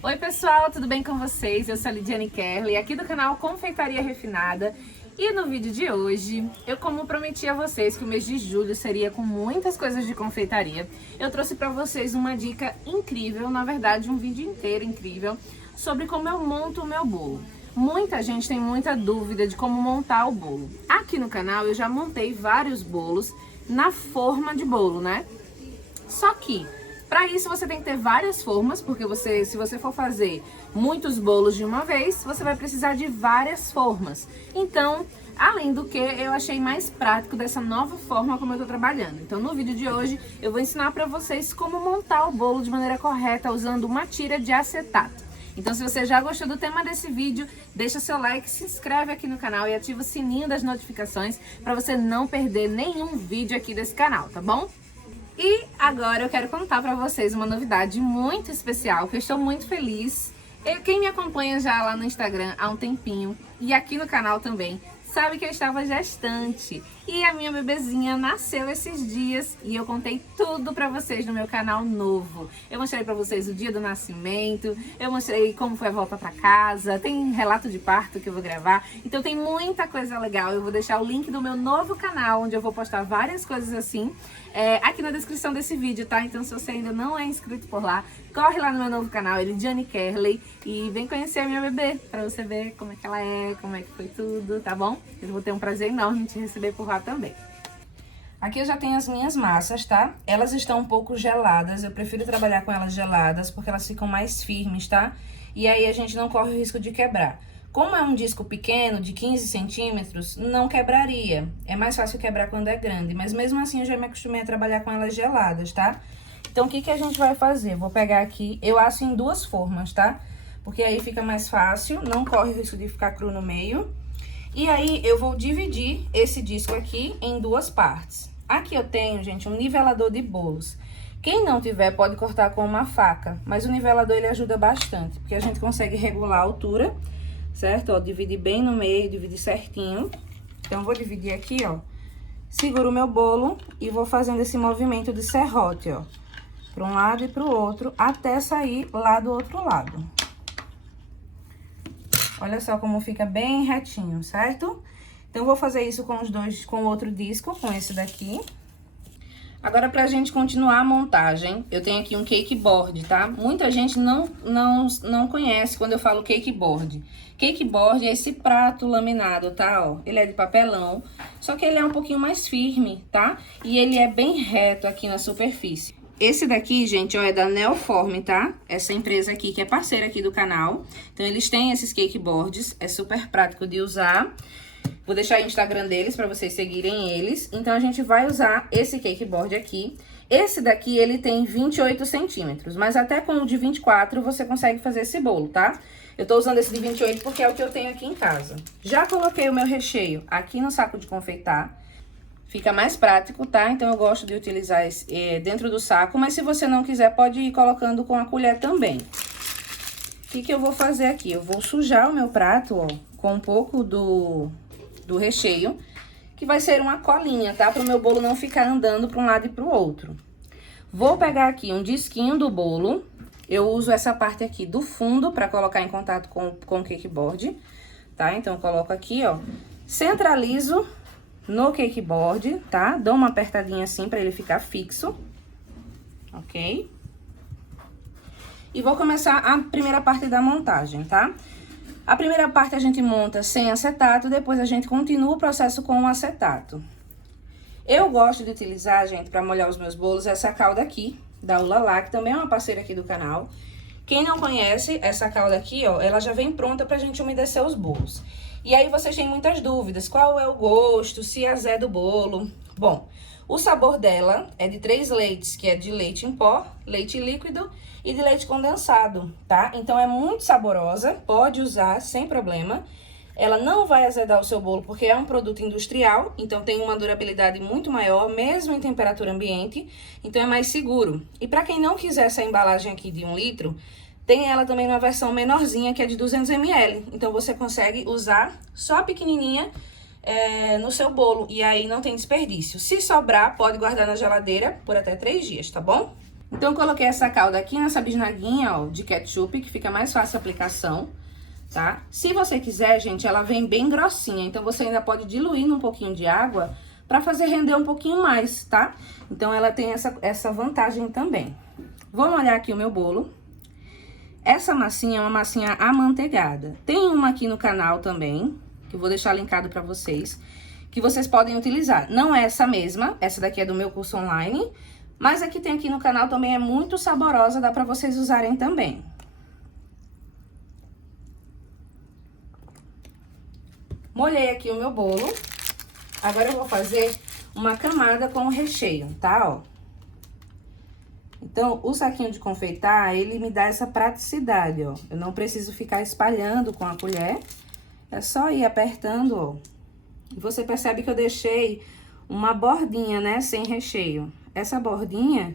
Oi pessoal, tudo bem com vocês? Eu sou a Lidiane Kerley, aqui do canal Confeitaria Refinada. E no vídeo de hoje, como prometi a vocês que o mês de julho seria com muitas coisas de confeitaria, eu trouxe para vocês uma dica incrível, na verdade um vídeo inteiro incrível, sobre como eu monto o meu bolo. Muita gente tem muita dúvida de como montar o bolo. Aqui no canal eu já montei vários bolos na forma de bolo, né? Só que para isso você tem que ter várias formas, porque se você for fazer muitos bolos de uma vez, você vai precisar de várias formas. Então, além do que, eu achei mais prático dessa nova forma como eu tô trabalhando. Então, no vídeo de hoje, eu vou ensinar para vocês como montar o bolo de maneira correta usando uma tira de acetato. Então, se você já gostou do tema desse vídeo, deixa seu like, se inscreve aqui no canal e ativa o sininho das notificações para você não perder nenhum vídeo aqui desse canal, tá bom? E agora eu quero contar pra vocês uma novidade muito especial, que eu estou muito feliz. Quem me acompanha já lá no Instagram há um tempinho e aqui no canal também, sabe que eu estava gestante. E a minha bebezinha nasceu esses dias e eu contei tudo pra vocês no meu canal novo. Eu mostrei pra vocês o dia do nascimento, eu mostrei como foi a volta pra casa, tem relato de parto que eu vou gravar. Então tem muita coisa legal, eu vou deixar o link do meu novo canal, onde eu vou postar várias coisas assim, aqui na descrição desse vídeo, tá? Então se você ainda não é inscrito por lá, corre lá no meu novo canal, Lidiane Kerley, e vem conhecer a minha bebê, pra você ver como é que ela é, como é que foi tudo, tá bom? Eu vou ter um prazer enorme em te receber por lá também. Aqui eu já tenho as minhas massas, tá? Elas estão um pouco geladas, eu prefiro trabalhar com elas geladas, porque elas ficam mais firmes, tá? E aí a gente não corre o risco de quebrar. Como é um disco pequeno, de 15 centímetros, não quebraria. É mais fácil quebrar quando é grande, mas mesmo assim eu já me acostumei a trabalhar com elas geladas, tá? Então, o que a gente vai fazer? Vou pegar aqui, eu asso em duas formas, tá? Porque aí fica mais fácil, não corre o risco de ficar cru no meio. E aí, eu vou dividir esse disco aqui em duas partes. Aqui eu tenho, gente, um nivelador de bolos. Quem não tiver, pode cortar com uma faca, mas o nivelador, ele ajuda bastante, porque a gente consegue regular a altura, certo? Ó, dividir bem no meio, dividir certinho. Então, eu vou dividir aqui, ó. Seguro o meu bolo e vou fazendo esse movimento de serrote, ó. Para um lado e para o outro, até sair lá do outro lado. Olha só como fica bem retinho, certo? Então, vou fazer isso com os dois, com o outro disco, com esse daqui. Agora, pra gente continuar a montagem, eu tenho aqui um cake board, tá? Muita gente não conhece quando eu falo cake board. Cake board é esse prato laminado, tá? Ó, ele é de papelão, só que ele é um pouquinho mais firme, tá? E ele é bem reto aqui na superfície. Esse daqui, gente, ó, é da Neoform, tá? Essa empresa aqui, que é parceira aqui do canal. Então, eles têm esses cake boards, é super prático de usar. Vou deixar o Instagram deles pra vocês seguirem eles. Então, a gente vai usar esse cake board aqui. Esse daqui, ele tem 28 centímetros, mas até com o de 24 você consegue fazer esse bolo, tá? Eu tô usando esse de 28 porque é o que eu tenho aqui em casa. Já coloquei o meu recheio aqui no saco de confeitar. Fica mais prático, tá? Então, eu gosto de utilizar esse, dentro do saco, mas se você não quiser, pode ir colocando com a colher também. O que eu vou fazer aqui? Eu vou sujar o meu prato, ó, com um pouco do recheio, que vai ser uma colinha, tá? Para o meu bolo não ficar andando para um lado e para o outro. Vou pegar aqui um disquinho do bolo, eu uso essa parte aqui do fundo para colocar em contato com o cake board, tá? Então, eu coloco aqui, ó, centralizo no cake board, tá? Dou uma apertadinha assim pra ele ficar fixo, ok? E vou começar a primeira parte da montagem, tá? A primeira parte a gente monta sem acetato, depois a gente continua o processo com o acetato. Eu gosto de utilizar, gente, pra molhar os meus bolos, essa calda aqui, da Ulalá, que também é uma parceira aqui do canal. Quem não conhece, essa calda aqui, ó, ela já vem pronta pra gente umedecer os bolos. E aí, vocês têm muitas dúvidas, qual é o gosto, se é azé do bolo. Bom, o sabor dela é de 3 leites, que é de leite em pó, leite líquido e de leite condensado, tá? Então, é muito saborosa, pode usar sem problema. Ela não vai azedar o seu bolo, porque é um produto industrial, então tem uma durabilidade muito maior, mesmo em temperatura ambiente, então é mais seguro. E para quem não quiser essa embalagem aqui de 1 litro, tem ela também numa versão menorzinha, que é de 200 ml. Então, você consegue usar só pequenininha no seu bolo. E aí, não tem desperdício. Se sobrar, pode guardar na geladeira por até 3 dias, tá bom? Então, eu coloquei essa calda aqui nessa bisnaguinha, ó, de ketchup, que fica mais fácil a aplicação, tá? Se você quiser, gente, ela vem bem grossinha, então você ainda pode diluir num pouquinho de água pra fazer render um pouquinho mais, tá? Então, ela tem essa vantagem também. Vou molhar aqui o meu bolo. Essa massinha é uma massinha amanteigada. Tem uma aqui no canal também, que eu vou deixar linkado pra vocês, que vocês podem utilizar. Não é essa mesma, essa daqui é do meu curso online, mas a que tem aqui no canal também é muito saborosa, dá pra vocês usarem também. Molhei aqui o meu bolo. Agora eu vou fazer uma camada com o recheio, tá? Ó. Então, o saquinho de confeitar, ele me dá essa praticidade, ó. Eu não preciso ficar espalhando com a colher, é só ir apertando, ó. E você percebe que eu deixei uma bordinha, né, sem recheio. Essa bordinha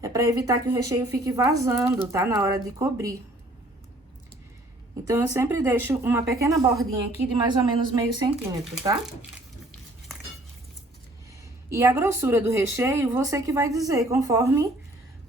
é pra evitar que o recheio fique vazando, tá? Na hora de cobrir. Então, eu sempre deixo uma pequena bordinha aqui de mais ou menos meio centímetro, tá? E a grossura do recheio, você que vai dizer, conforme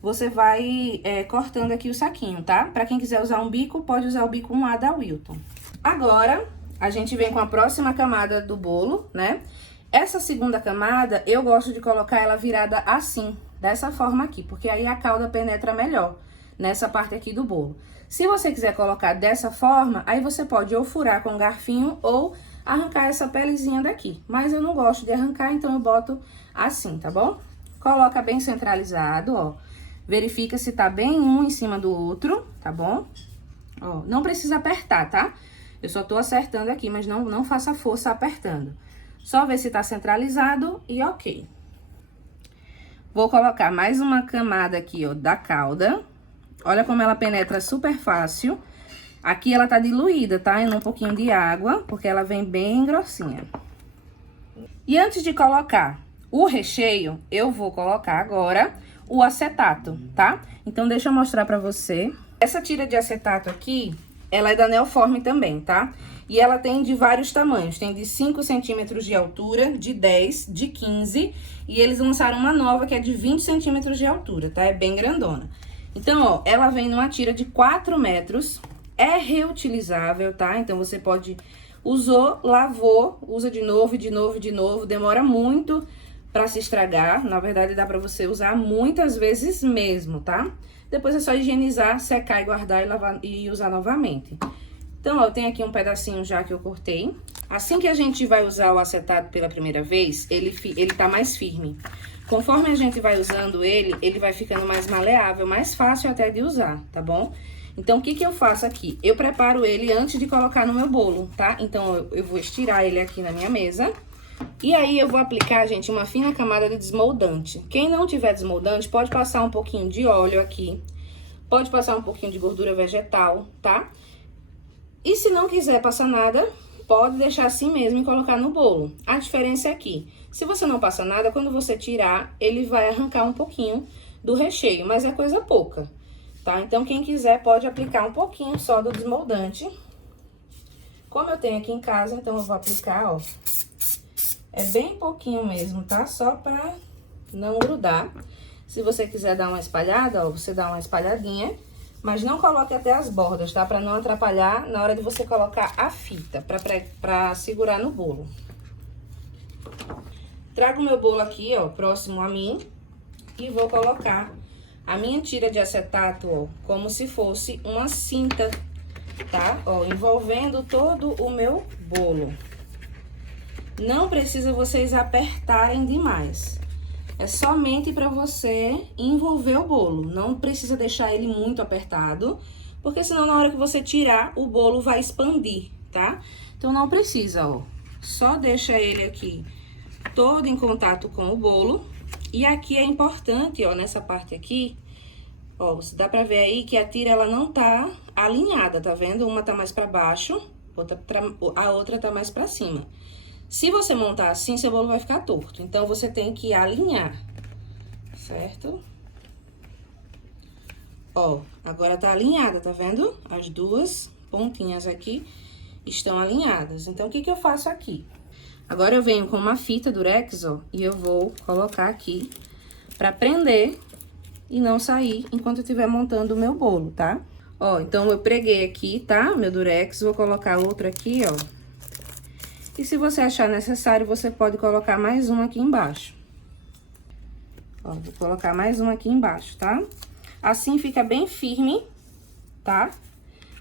você vai cortando aqui o saquinho, tá? Pra quem quiser usar um bico, pode usar o bico 1A da Wilton. Agora, a gente vem com a próxima camada do bolo, né? Essa segunda camada, eu gosto de colocar ela virada assim, dessa forma aqui, porque aí a calda penetra melhor nessa parte aqui do bolo. Se você quiser colocar dessa forma, aí você pode ou furar com um garfinho ou arrancar essa pelezinha daqui. Mas eu não gosto de arrancar, então eu boto assim, tá bom? Coloca bem centralizado, ó. Verifica se tá bem um em cima do outro, tá bom? Ó, não precisa apertar, tá? Eu só tô acertando aqui, mas não faça força apertando. Só ver se tá centralizado e ok. Vou colocar mais uma camada aqui, ó, da calda. Olha como ela penetra super fácil. Aqui ela tá diluída, tá? Em um pouquinho de água, porque ela vem bem grossinha. E antes de colocar o recheio, eu vou colocar agora o acetato, tá? Então, deixa eu mostrar pra você. Essa tira de acetato aqui, ela é da Neoform também, tá? E ela tem de vários tamanhos. Tem de 5 centímetros de altura, de 10, de 15. E eles lançaram uma nova que é de 20 centímetros de altura, tá? É bem grandona. Então, ó, ela vem numa tira de 4 metros. É reutilizável, tá? Então, você pode... Usou, lavou, usa de novo, de novo, de novo. Demora muito pra se estragar. Na verdade, dá pra você usar muitas vezes mesmo, tá? Depois é só higienizar, secar e guardar e lavar e usar novamente. Então, ó, eu tenho aqui um pedacinho já que eu cortei. Assim que a gente vai usar o acetato pela primeira vez, ele tá mais firme. Conforme a gente vai usando ele vai ficando mais maleável, mais fácil até de usar, tá bom? Então, o que que eu faço aqui? Eu preparo ele antes de colocar no meu bolo, tá? Então, eu vou estirar ele aqui na minha mesa. E aí, eu vou aplicar, gente, uma fina camada de desmoldante. Quem não tiver desmoldante, pode passar um pouquinho de óleo aqui. Pode passar um pouquinho de gordura vegetal, tá? E se não quiser passar nada, pode deixar assim mesmo e colocar no bolo. A diferença é aqui. Se você não passa nada, quando você tirar, ele vai arrancar um pouquinho do recheio, mas é coisa pouca, tá? Então, quem quiser pode aplicar um pouquinho só do desmoldante. Como eu tenho aqui em casa, então eu vou aplicar, ó. É bem pouquinho mesmo, tá? Só pra não grudar. Se você quiser dar uma espalhada, ó, você dá uma espalhadinha. Mas não coloque até as bordas, tá? Pra não atrapalhar na hora de você colocar a fita, pra segurar no bolo. Trago o meu bolo aqui, ó, próximo a mim. E vou colocar a minha tira de acetato, ó, como se fosse uma cinta, tá? Ó, envolvendo todo o meu bolo. Não precisa vocês apertarem demais. É somente para você envolver o bolo. Não precisa deixar ele muito apertado, porque senão na hora que você tirar, o bolo vai expandir, tá? Então, não precisa, ó. Só deixa ele aqui todo em contato com o bolo. E aqui é importante, ó, nessa parte aqui, ó, você dá pra ver aí que a tira, ela não tá alinhada, tá vendo? Uma tá mais pra baixo, a outra tá mais pra cima. Se você montar assim, seu bolo vai ficar torto. Então, você tem que alinhar, certo? Ó, agora tá alinhada, tá vendo? As duas pontinhas aqui estão alinhadas. Então, o que que eu faço aqui? Agora, eu venho com uma fita durex, ó, e eu vou colocar aqui pra prender e não sair enquanto eu estiver montando o meu bolo, tá? Ó, então eu preguei aqui, tá? Meu durex, vou colocar outro aqui, ó. E se você achar necessário, você pode colocar mais um aqui embaixo. Ó, vou colocar mais um aqui embaixo, tá? Assim fica bem firme, tá?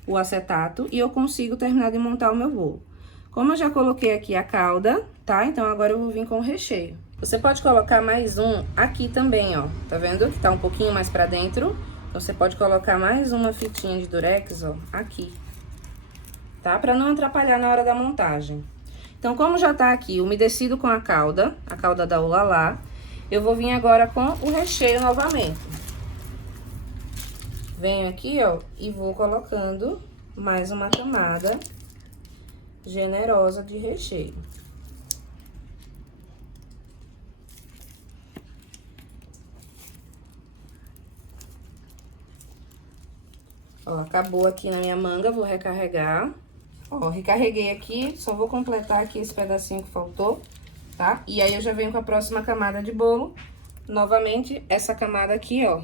O acetato, e eu consigo terminar de montar o meu bolo. Como eu já coloquei aqui a calda, tá? Então, agora eu vou vir com o recheio. Você pode colocar mais um aqui também, ó. Tá vendo? Que tá um pouquinho mais pra dentro. Então, você pode colocar mais uma fitinha de durex, ó, aqui. Tá? Pra não atrapalhar na hora da montagem. Então, como já tá aqui umedecido com a calda da Ulalá, eu vou vir agora com o recheio novamente. Venho aqui, ó, e vou colocando mais uma camada generosa de recheio. Ó, acabou aqui na minha manga, vou recarregar. Ó, recarreguei aqui, só vou completar aqui esse pedacinho que faltou, tá? E aí, eu já venho com a próxima camada de bolo. Novamente, essa camada aqui, ó,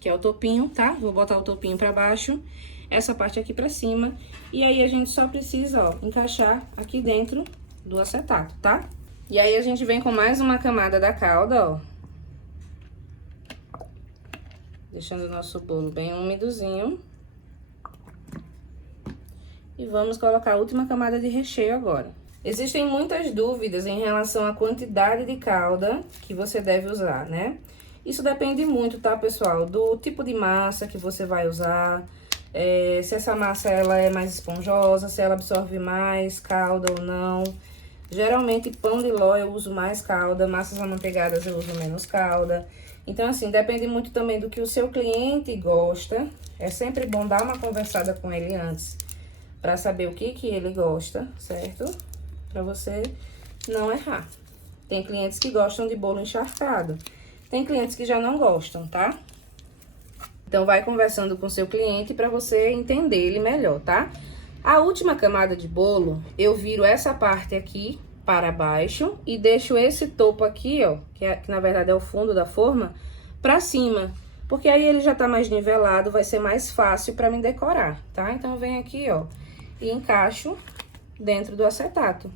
que é o topinho, tá? Vou botar o topinho pra baixo, essa parte aqui pra cima. E aí, a gente só precisa, ó, encaixar aqui dentro do acetato, tá? E aí, a gente vem com mais uma camada da calda, ó. Deixando o nosso bolo bem úmidozinho. E vamos colocar a última camada de recheio agora. Existem muitas dúvidas em relação à quantidade de calda que você deve usar, né? Isso depende muito, tá, pessoal? Do tipo de massa que você vai usar, se essa massa ela é mais esponjosa, se ela absorve mais calda ou não. Geralmente, pão de ló eu uso mais calda, massas amanteigadas eu uso menos calda. Então, assim, depende muito também do que o seu cliente gosta. É sempre bom dar uma conversada com ele antes, pra saber o que ele gosta, certo? Pra você não errar. Tem clientes que gostam de bolo encharcado. Tem clientes que já não gostam, tá? Então, vai conversando com o seu cliente pra você entender ele melhor, tá? A última camada de bolo, eu viro essa parte aqui para baixo e deixo esse topo aqui, ó, que na verdade é o fundo da forma, pra cima. Porque aí ele já tá mais nivelado, vai ser mais fácil pra mim decorar, tá? Então, eu venho aqui, ó, e encaixo dentro do acetato,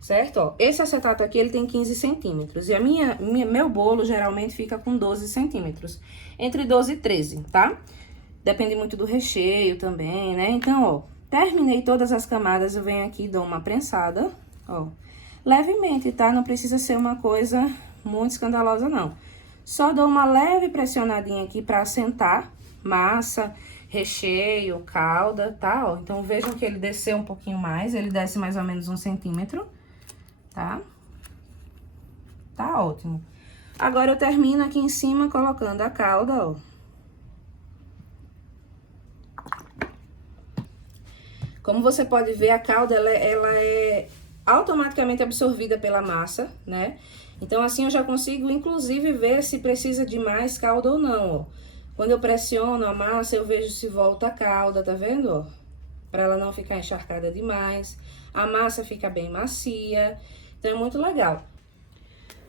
certo? Ó, esse acetato aqui, ele tem 15 centímetros. E meu bolo geralmente fica com 12 centímetros. Entre 12 e 13, tá? Depende muito do recheio também, né? Então, ó, terminei todas as camadas, eu venho aqui e dou uma prensada, ó. Levemente, tá? Não precisa ser uma coisa muito escandalosa, não. Só dou uma leve pressionadinha aqui pra assentar massa, recheio, calda, tá? Ó, então, vejam que ele desceu um pouquinho mais, ele desce mais ou menos 1 centímetro, tá? Tá ótimo. Agora, eu termino aqui em cima colocando a calda, ó. Como você pode ver, a calda, ela é automaticamente absorvida pela massa, né? Então, assim, eu já consigo, inclusive, ver se precisa de mais calda ou não, ó. Quando eu pressiono a massa, eu vejo se volta a calda, tá vendo, ó? Pra ela não ficar encharcada demais. A massa fica bem macia, então é muito legal.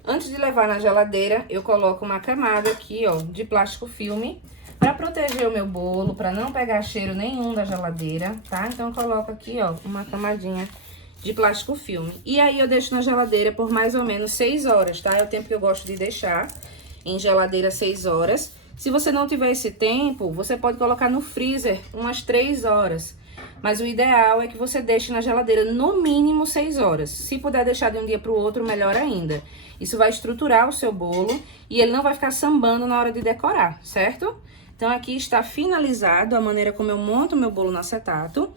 Antes de levar na geladeira, eu coloco uma camada aqui, ó, de plástico filme, pra proteger o meu bolo, pra não pegar cheiro nenhum da geladeira, tá? Então, eu coloco aqui, ó, uma camadinha de plástico filme. E aí, eu deixo na geladeira por mais ou menos 6 horas, tá? É o tempo que eu gosto de deixar em geladeira 6 horas. Se você não tiver esse tempo, você pode colocar no freezer umas 3 horas. Mas o ideal é que você deixe na geladeira no mínimo 6 horas. Se puder deixar de um dia para o outro, melhor ainda. Isso vai estruturar o seu bolo e ele não vai ficar sambando na hora de decorar, certo? Então, aqui está finalizado a maneira como eu monto meu bolo no acetato.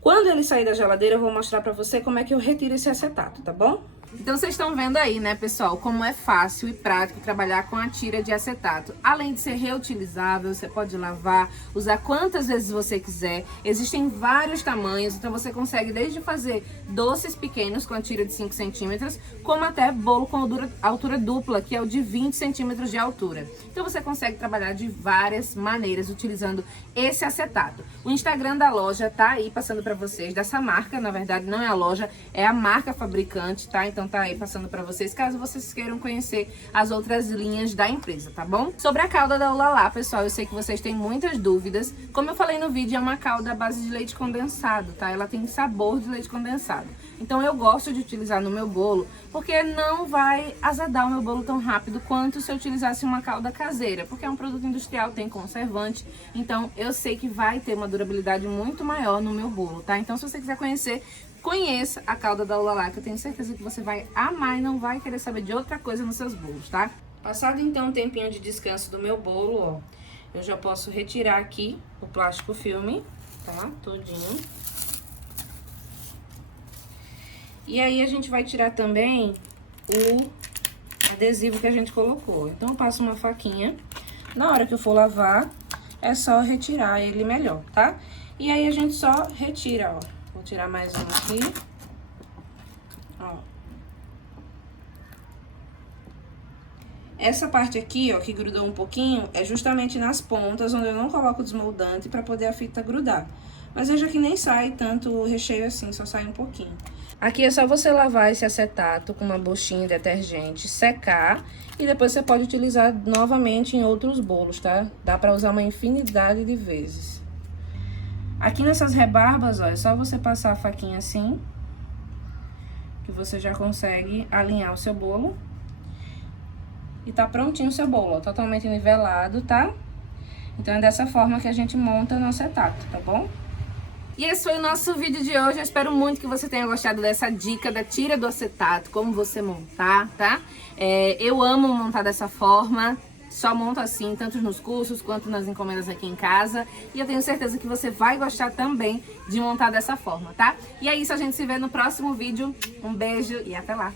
Quando ele sair da geladeira, eu vou mostrar pra você como é que eu retiro esse acetato, tá bom? Então, vocês estão vendo aí, né, pessoal, como é fácil e prático trabalhar com a tira de acetato. Além de ser reutilizável, você pode lavar, usar quantas vezes você quiser. Existem vários tamanhos, então você consegue desde fazer doces pequenos com a tira de 5 centímetros, como até bolo com altura dupla, que é o de 20 centímetros de altura. Então, você consegue trabalhar de várias maneiras utilizando esse acetato. O Instagram da loja tá aí passando pra vocês, dessa marca, na verdade, não é a loja, é a marca fabricante, tá? Então, então tá aí passando pra vocês, caso vocês queiram conhecer as outras linhas da empresa, tá bom? Sobre a calda da Ulalá, pessoal, eu sei que vocês têm muitas dúvidas. Como eu falei no vídeo, é uma calda à base de leite condensado, tá? Ela tem sabor de leite condensado. Então eu gosto de utilizar no meu bolo, porque não vai azedar o meu bolo tão rápido quanto se eu utilizasse uma calda caseira, porque é um produto industrial, tem conservante, então eu sei que vai ter uma durabilidade muito maior no meu bolo, tá? Então se você quiser conhecer, conheça a calda da Ulalá, que eu tenho certeza que você vai amar e não vai querer saber de outra coisa nos seus bolos, tá? Passado então um tempinho de descanso do meu bolo, ó, eu já posso retirar aqui o plástico filme, tá? Todinho. E aí a gente vai tirar também o adesivo que a gente colocou. Então eu passo uma faquinha. Na hora que eu for lavar, é só retirar ele melhor, tá? E aí a gente só retira, ó. Vou tirar mais um aqui. Ó. Essa parte aqui, ó, que grudou um pouquinho, é justamente nas pontas, onde eu não coloco desmoldante pra poder a fita grudar. Mas veja que nem sai tanto o recheio assim, só sai um pouquinho. Aqui é só você lavar esse acetato com uma buchinha de detergente, secar, e depois você pode utilizar novamente em outros bolos, tá? Dá pra usar uma infinidade de vezes. Aqui nessas rebarbas, ó, é só você passar a faquinha assim, que você já consegue alinhar o seu bolo. E tá prontinho o seu bolo, ó, totalmente nivelado, tá? Então é dessa forma que a gente monta no acetato, tá bom? E esse foi o nosso vídeo de hoje. Eu espero muito que você tenha gostado dessa dica da tira do acetato, como você montar, tá? Eu amo montar dessa forma, só monto assim, tanto nos cursos quanto nas encomendas aqui em casa. E eu tenho certeza que você vai gostar também de montar dessa forma, tá? E é isso, a gente se vê no próximo vídeo. Um beijo e até lá!